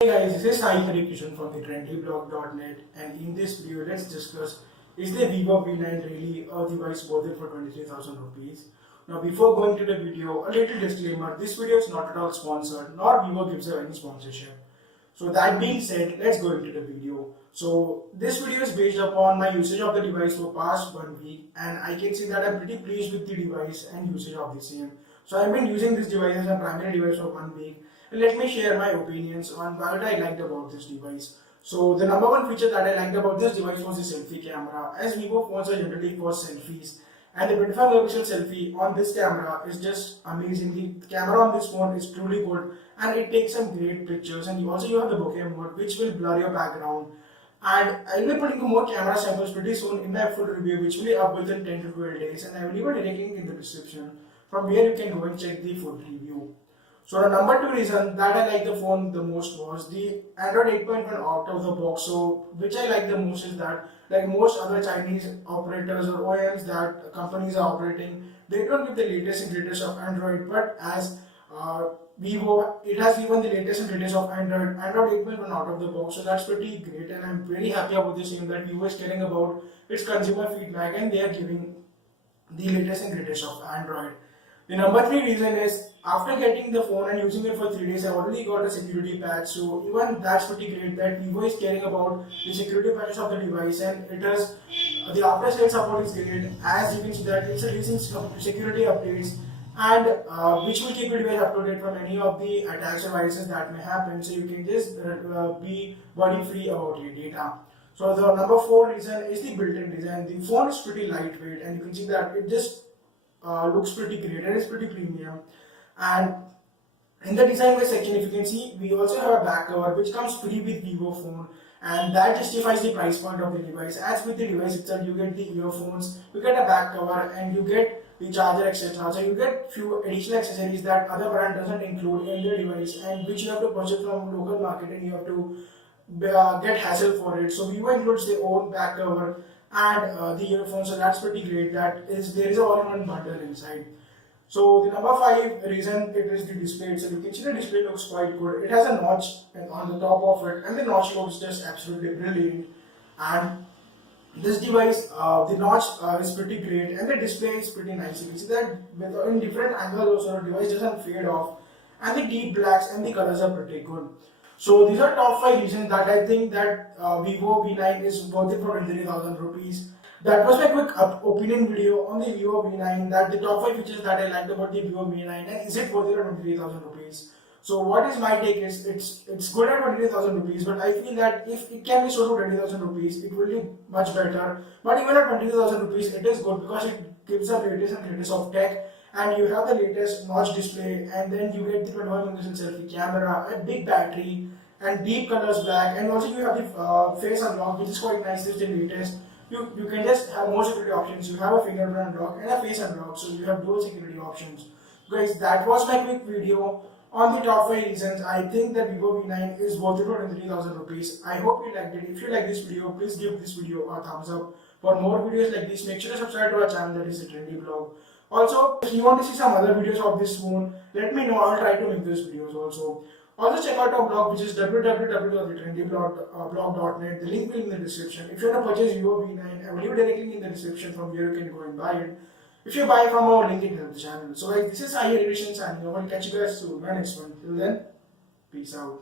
Hey guys, this is Sai Hari Krishnan from the trendyblog.net, and in this video let's discuss, is the Vivo V9 really a device worth it for 23,000 rupees? Now before going to the video, a little disclaimer, this video is not at all sponsored nor Vivo gives her any sponsorship. So that being said, let's go into the video. So this video is based upon my usage of the device for past 1 week, and I can say that I'm pretty pleased with the device and usage of the same. So I've been using this device as a primary device for 1 week. Let me share my opinions on what I liked about this device. So the number one feature that I liked about this device was the selfie camera, as Vivo phones are generally for selfies, and the 25 megapixel selfie on this camera is just amazing. The camera on this phone is truly good and it takes some great pictures, and you have the bokeh mode which will blur your background. And I will be putting more camera samples pretty soon in my full review, which will be up within 10 to 12 days, and I will leave a direct link in the description from where you can go and check the full review. So the number two reason that I like the phone the most was the Android 8.1 out of the box. So which I like the most is that, like most other Chinese operators or OEMs that companies are operating, they don't give the latest and greatest of Android, but as Vivo, it has even the latest and greatest of Android 8.1 out of the box. So that's pretty great, and I'm very happy about this thing that Vivo is caring about its consumer feedback and they are giving the latest and greatest of Android. The number three reason is, after getting the phone and using it for 3 days, I already got a security patch. So even that's pretty great that Vivo is caring about the security patches of the device, and it is the after sales support is great. As you can see that it's releasing security updates, and which will keep your device up to date from any of the attacks or viruses that may happen. So you can just be worry free about your data. So the number four reason is the built-in design. The phone is pretty lightweight, and you can see that it just looks pretty great and it's pretty premium. And in the design section, if you can see, we also have a back cover which comes free with Vivo phone, and that justifies the price point of the device. As with the device itself, you get the earphones, you get a back cover, and you get the charger, etc. So you get few additional accessories that other brand doesn't include in their device, and which you have to purchase from local market, and you have to get hassle for it. So Vivo includes their own back cover and the earphones, so that's pretty great. There is a all-in-one bundle inside. So the number five reason it is the display. So you can see the display looks quite good. It has a notch on the top of it, and the notch looks just absolutely brilliant. And this device, the notch is pretty great, and the display is pretty nice. You can see that in different angles also the device doesn't fade off, and the deep blacks and the colors are pretty good. So these are top 5 reasons that I think that Vivo V9 is worth it for 23,000 rupees. That was my quick opinion video on the Vivo V9, that the top 5 features that I liked about the Vivo V9, and is it worth it for 23,000 rupees. So what is my take is, it's good at 23,000 rupees, but I feel that if it can be sold for 20,000 rupees, it will be much better. But even at 20,000 rupees, it is good because it gives the latest and greatest of tech, and you have the latest notch display, and then you get the 25 megapixel selfie camera, a big battery, and deep colors black, and also you have the face unlock, which is quite nice. This is the latest. You can just have more security options. You have a fingerprint unlock and a face unlock, so you have dual security options. Guys, that was my quick video on the top 5 reasons I think that Vivo V9 is worth it for 23,000 rupees. I hope you liked it. If you like this video, please give this video a thumbs up. For more videos like this, make sure to subscribe to our channel, that is the Trendy Blog. Also, if you want to see some other videos of this phone, let me know. I'll try to make those videos also. Also check out our blog, which is www.trendyblog.net. The link will be in the description. If you want to purchase Vivo V9, I will leave a direct link in the description from where you can go and buy it. If you buy from our link, it helps the channel. So guys, this is Sai Hari Krishnan signing off. I'll catch you guys soon in my next one. Till then, peace out.